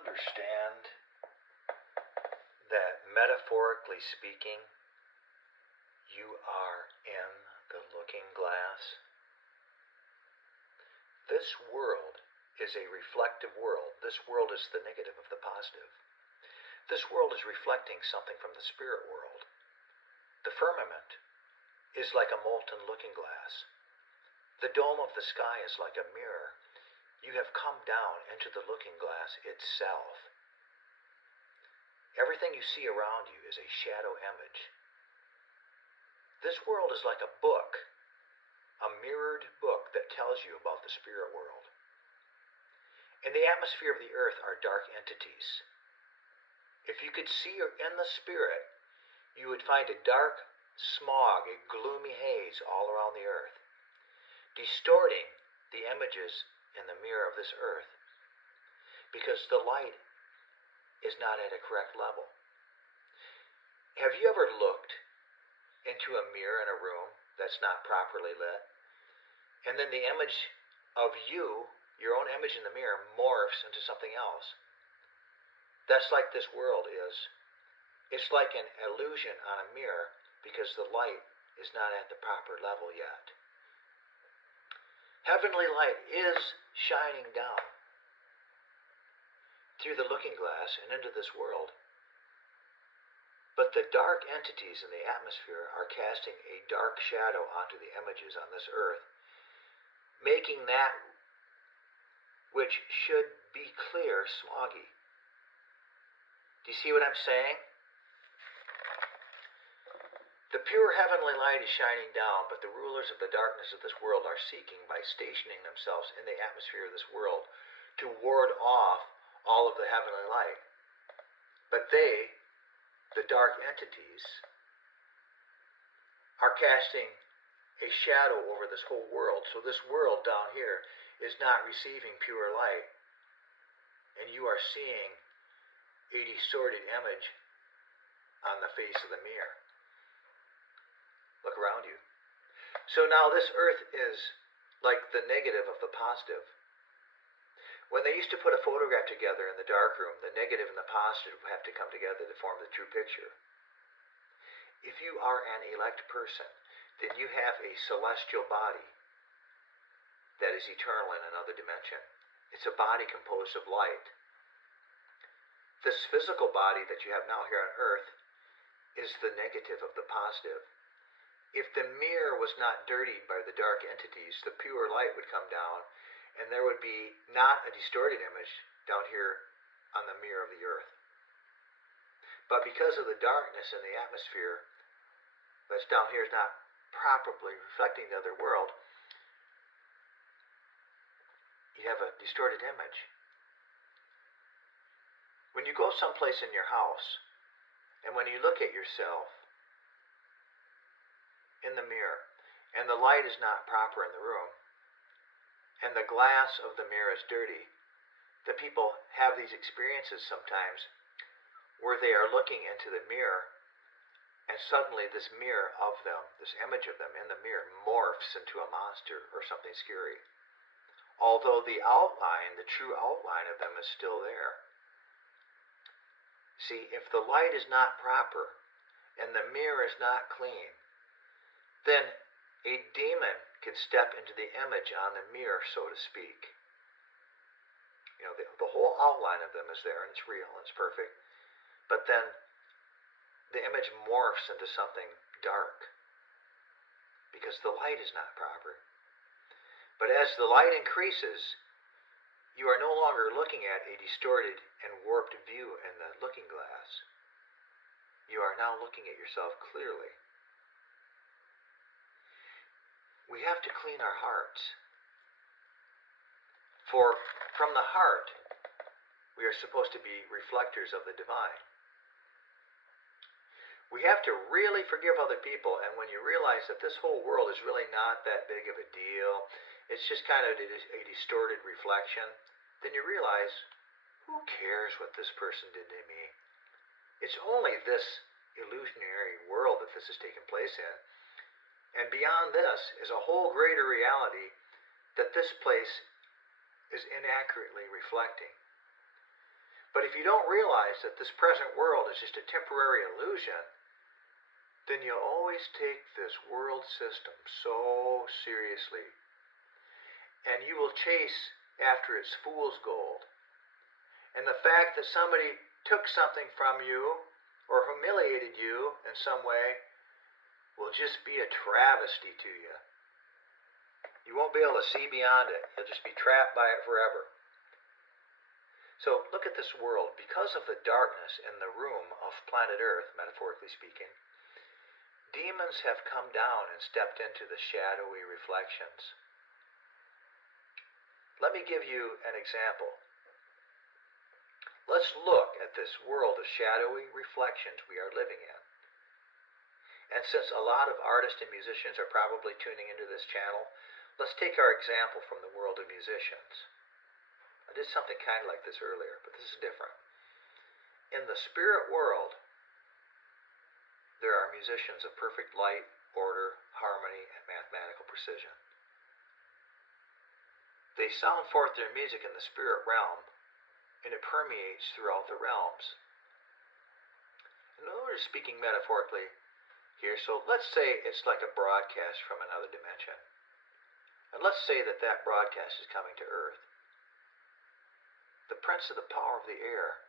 understand that metaphorically speaking, you are in the looking glass? This world is a reflective world. This world is the negative of the positive. This world is reflecting something from the spirit world. The firmament is like a molten looking glass. The dome of the sky is like a mirror. You have come down into the looking glass itself. Everything you see around you is a shadow image. This world is like a book, a mirrored book that tells you about the spirit world. In the atmosphere of the earth are dark entities. If you could see in the spirit, you would find a dark smog, a gloomy haze all around the earth, distorting the images in the mirror of this earth, because the light is not at a correct level. Have you ever looked into a mirror in a room that's not properly lit, and then the image of you, your own image in the mirror, morphs into something else? That's like this world is. It's like an illusion on a mirror because the light is not at the proper level yet. Heavenly light is shining down through the looking glass and into this world. But the dark entities in the atmosphere are casting a dark shadow onto the images on this earth, making that which should be clear smoggy. Do you see what I'm saying? The pure heavenly light is shining down, but the rulers of the darkness of this world are seeking, by stationing themselves in the atmosphere of this world, to ward off all of the heavenly light. But they, the dark entities, are casting a shadow over this whole world. So this world down here is not receiving pure light. And you are seeing a distorted image on the face of the mirror. Look around you. So now this earth is like the negative of the positive. When they used to put a photograph together in the darkroom, the negative and the positive have to come together to form the true picture. If you are an elect person, then you have a celestial body that is eternal in another dimension. It's a body composed of light. This physical body that you have now here on earth is the negative of the positive. If the mirror was not dirtied by the dark entities, the pure light would come down, and there would be not a distorted image down here on the mirror of the earth. But because of the darkness in the atmosphere that's down here is not properly reflecting the other world, you have a distorted image. When you go someplace in your house, and when you look at yourself in the mirror, and the light is not proper in the room, and the glass of the mirror is dirty, the people have these experiences sometimes where they are looking into the mirror, and suddenly this mirror of them, this image of them in the mirror, morphs into a monster or something scary. Although the outline, the true outline of them is still there. See, if the light is not proper and the mirror is not clean, then a demon can step into the image on the mirror, so to speak. You know, the whole outline of them is there, and it's real, and it's perfect. But then the image morphs into something dark because the light is not proper. But as the light increases, you are no longer looking at a distorted and warped view in the looking glass. You are now looking at yourself clearly. We have to clean our hearts. For from the heart, we are supposed to be reflectors of the divine. We have to really forgive other people, and when you realize that this whole world is really not that big of a deal, it's just kind of a distorted reflection, then you realize, who cares what this person did to me? It's only this illusionary world that this is taking place in. And beyond this is a whole greater reality that this place is inaccurately reflecting. But if you don't realize that this present world is just a temporary illusion, then you'll always take this world system so seriously. And you will chase after its fool's gold. And the fact that somebody took something from you or humiliated you in some way will just be a travesty to you. You won't be able to see beyond it. You'll just be trapped by it forever. So look at this world. Because of the darkness in the room of planet Earth, metaphorically speaking, demons have come down and stepped into the shadowy reflections. Let me give you an example. Let's look at this world of shadowy reflections we are living in. And since a lot of artists and musicians are probably tuning into this channel, let's take our example from the world of musicians. I did something kind of like this earlier, but this is different. In the spirit world, there are musicians of perfect light, order, harmony, and mathematical precision. They sound forth their music in the spirit realm, and it permeates throughout the realms. And we're speaking metaphorically here, so let's say it's like a broadcast from another dimension. And let's say that that broadcast is coming to Earth. The prince of the power of the air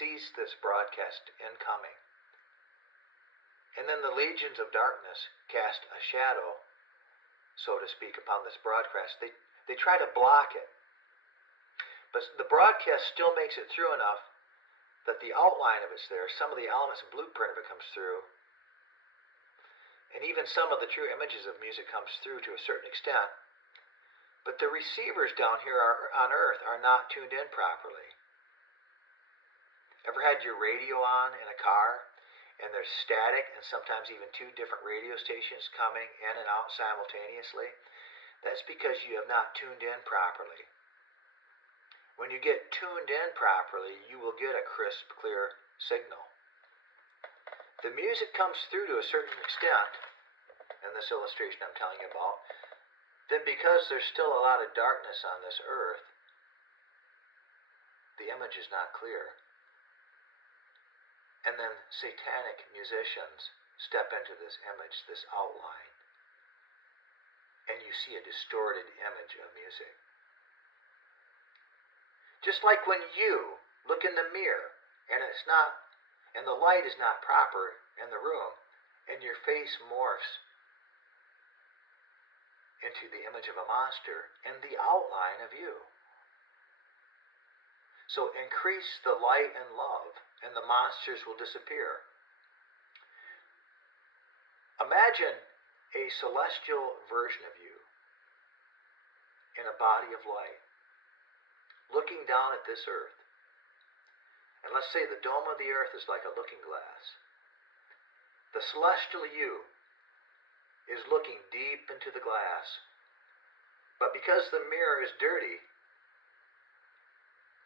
sees this broadcast incoming. And then the legions of darkness cast a shadow, so to speak, upon this broadcast. They try to block it. But the broadcast still makes it through enough that the outline of it's there, some of the elements and blueprint of it comes through, and even some of the true images of music comes through to a certain extent. But the receivers down here on Earth are not tuned in properly. Ever had your radio on in a car and there's static and sometimes even two different radio stations coming in and out simultaneously? That's because you have not tuned in properly. When you get tuned in properly, you will get a crisp, clear signal. The music comes through to a certain extent, in this illustration I'm telling you about, then because there's still a lot of darkness on this earth, the image is not clear. And then satanic musicians step into this image, this outline, and you see a distorted image of music. Just like when you look in the mirror and the light is not proper in the room, and your face morphs into the image of a monster and the outline of you. So increase the light and love, and the monsters will disappear. Imagine a celestial version of you in a body of light, looking down at this earth. And let's say the dome of the earth is like a looking glass. The celestial you is looking deep into the glass. But because the mirror is dirty,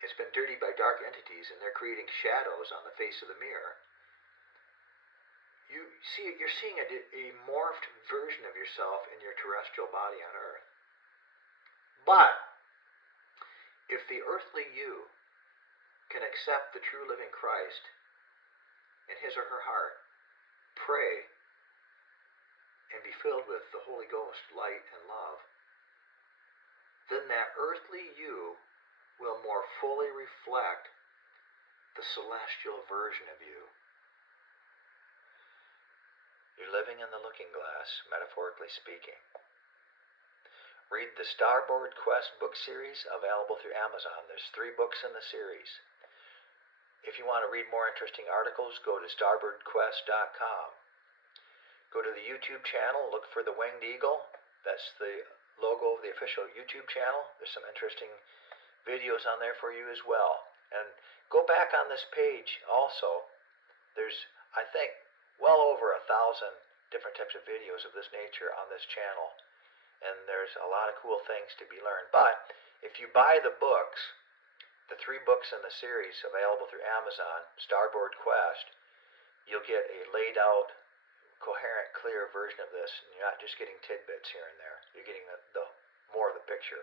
it's been dirtied by dark entities and they're creating shadows on the face of the mirror. You're seeing a morphed version of yourself in your terrestrial body on earth. But if the earthly you can accept the true living Christ in his or her heart, pray, and be filled with the Holy Ghost, light, and love, then that earthly you will more fully reflect the celestial version of you. You're living in the looking glass, metaphorically speaking. Read the Starboard Quest book series available through Amazon. There's 3 books in the series. If you want to read more interesting articles, go to starboardquest.com. Go to the YouTube channel, look for the Winged Eagle. That's the logo of the official YouTube channel. There's some interesting videos on there for you as well. And go back on this page also. There's, I think, well over 1,000 different types of videos of this nature on this channel. And there's a lot of cool things to be learned. But if you buy the books, the 3 books in the series available through Amazon, Starboard Quest, you'll get a laid out, coherent, clear version of this. And you're not just getting tidbits here and there. You're getting the more of the picture.